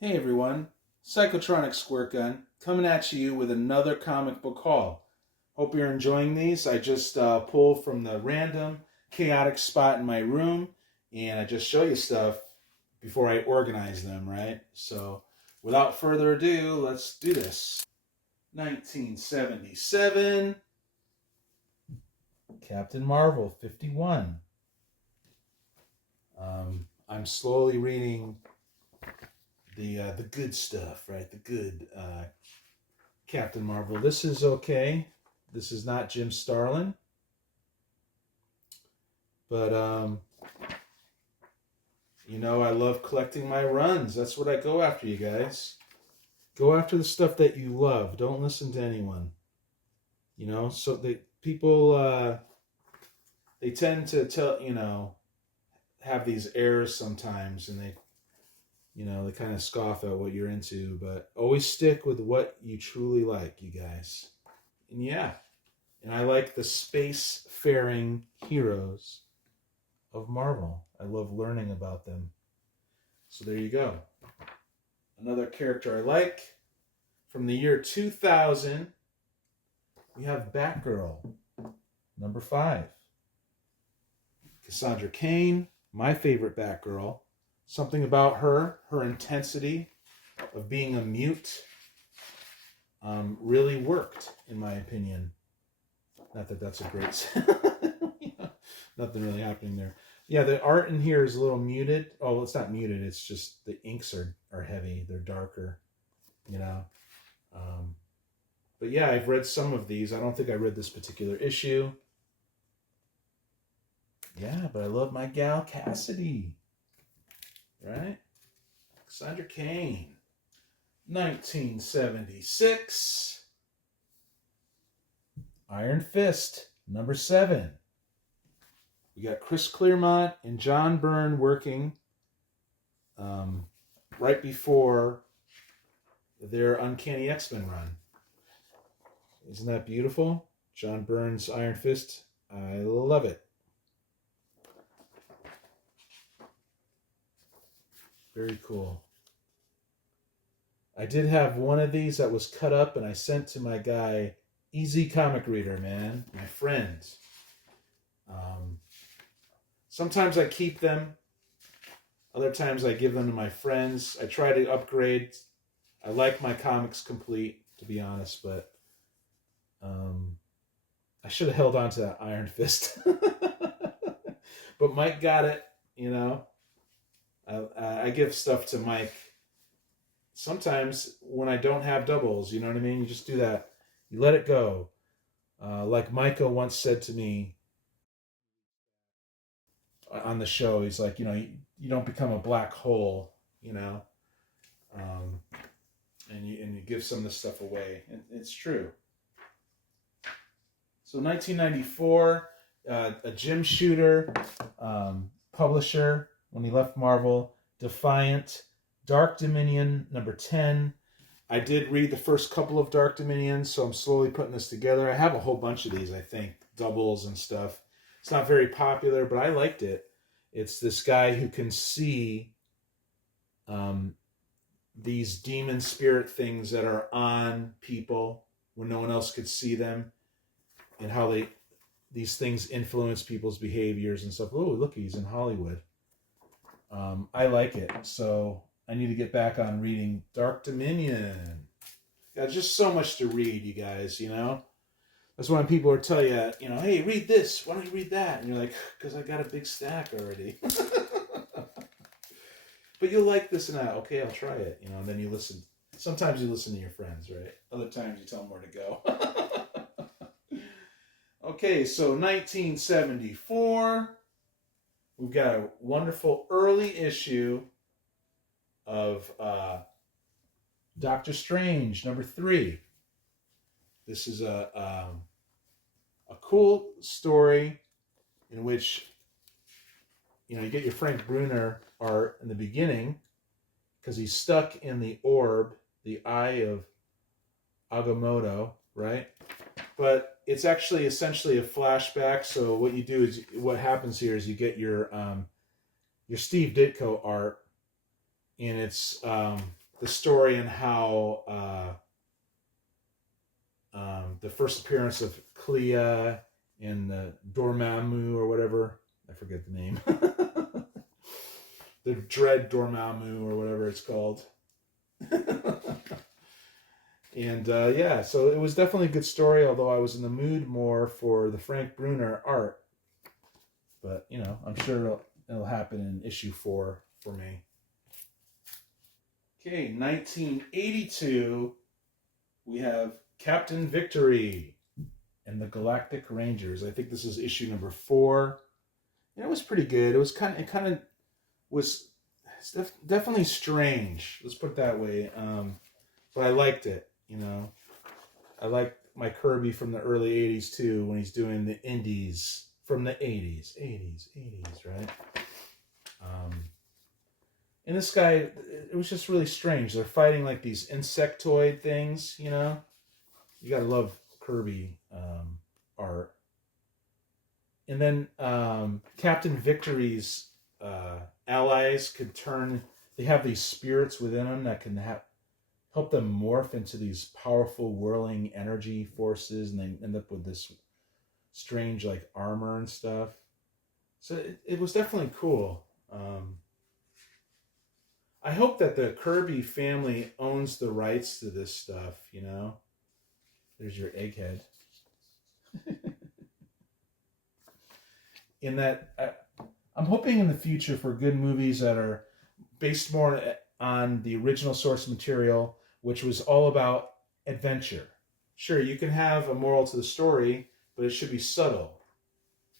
Hey everyone, Psychotronic Squirt Gun coming at you with another comic book haul. Hope you're enjoying these. I just pull from the random, chaotic spot in my room, and I just show you stuff before I organize them, right? So, without further ado, let's do this. 1977, Captain Marvel 51. I'm slowly reading the good stuff, right? The good Captain Marvel. This is okay. This is not Jim Starlin, but I love collecting my runs. That's what I go after, you guys. Go after the stuff that you love. Don't listen to anyone. So they tend to have these errors sometimes, and they kind of scoff at what you're into, but always stick with what you truly like, you guys. And yeah, and I like the space-faring heroes of Marvel. I love learning about them. So there you go. Another character I like from the year 2000, we have Batgirl, number 5. Cassandra Cain, my favorite Batgirl. Something about her intensity of being a mute, really worked, in my opinion. Not that that's a great... Nothing really happening there. Yeah, the art in here is a little muted. Oh, it's not muted. It's just the inks are heavy. They're darker, you know. Um, but yeah, I've read some of these. I don't think I read this particular issue. Yeah, but I love my gal Cassidy. Right? Cassandra Cain. 1976. Iron Fist, number 7. We got Chris Claremont and John Byrne working right before their Uncanny X-Men run. Isn't that beautiful? John Byrne's Iron Fist. I love it. Very cool. I did have one of these that was cut up, and I sent to my guy, Easy Comic Reader, man, my friend. Sometimes I keep them. Other times I give them to my friends. I try to upgrade. I like my comics complete, to be honest, but I should have held on to that Iron Fist. But Mike got it, I give stuff to Mike. Sometimes when I don't have doubles, you know what I mean? You just do that. You let it go. Like Micah once said to me on the show, he's like, you don't become a black hole, and you give some of this stuff away. And it's true. So 1994, a Jim Shooter publisher when he left Marvel, Defiant, Dark Dominion, number 10. I did read the first couple of Dark Dominions, so I'm slowly putting this together. I have a whole bunch of these, I think, doubles and stuff. It's not very popular, but I liked it. It's this guy who can see these demon spirit things that are on people when no one else could see them, and how these things influence people's behaviors and stuff. Oh, look, he's in Hollywood. I like it, so I need to get back on reading Dark Dominion. Got just so much to read, you guys, That's when people are telling you, hey, read this. Why don't you read that? And you're like, because I got a big stack already. But you'll like this and that. Okay, I'll try it. And then you listen. Sometimes you listen to your friends, right? Other times you tell them where to go. Okay, so 1974. We've got a wonderful early issue of Doctor Strange, number 3. This is a cool story in which you get your Frank Brunner art in the beginning because he's stuck in the orb, the eye of Agamotto, right? But it's actually essentially a flashback. So what happens here is you get your Steve Ditko art, and it's the story and how the first appearance of Clea in the Dormammu or whatever, I forget the name, the Dread Dormammu or whatever it's called. And yeah, so it was definitely a good story, although I was in the mood more for the Frank Brunner art. But, you know, I'm sure it'll happen in issue 4 for me. Okay, 1982, we have Captain Victory and the Galactic Rangers. I think this is issue number 4. And it was pretty good. It was definitely strange. Let's put it that way. But I liked it, you know. I liked my Kirby from the early 80s too, when he's doing the indies from the 80s, right? And this guy, it was just really strange. They're fighting like these insectoid things, you know. You gotta love Kirby art. And then Captain Victory's allies could turn. They have these spirits within them that can help them morph into these powerful whirling energy forces, and they end up with this strange like armor and stuff. So it was definitely cool. I hope that the Kirby family owns the rights to this stuff, you know. There's your egghead. In that, I'm hoping in the future for good movies that are based more on the original source material, which was all about adventure. Sure, you can have a moral to the story, but it should be subtle,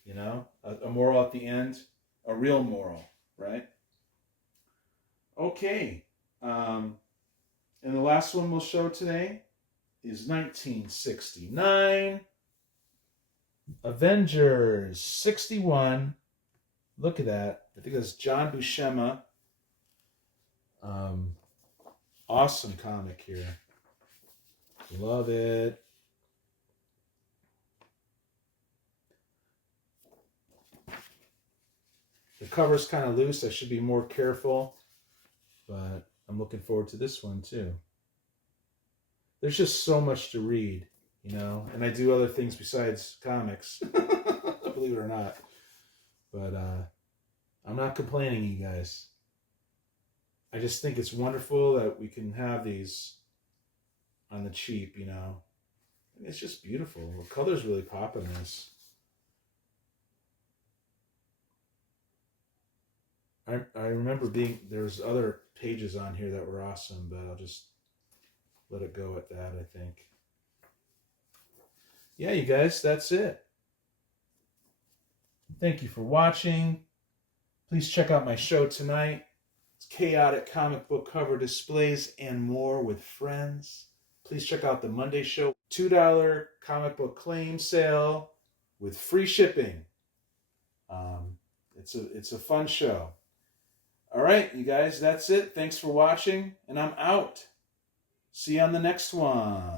you know, a moral at the end, a real moral, right? Okay, and the last one we'll show today is 1969, Avengers 61. Look at that. I think that's John Buscema. Awesome comic here. Love it. The cover's kind of loose. I should be more careful. But I'm looking forward to this one too. There's just so much to read, you know, and I do other things besides comics, believe it or not. But I'm not complaining, you guys. I just think it's wonderful that we can have these on the cheap, you know. It's just beautiful. The color's really popping this. I remember there's other pages on here that were awesome, but I'll just let it go at that, I think. Yeah, you guys, that's it. Thank you for watching. Please check out my show tonight. It's chaotic comic book cover displays and more with friends. Please check out the Monday show, $2 comic book claim sale with free shipping. It's a fun show. All right, you guys, that's it. Thanks for watching, and I'm out. See you on the next one.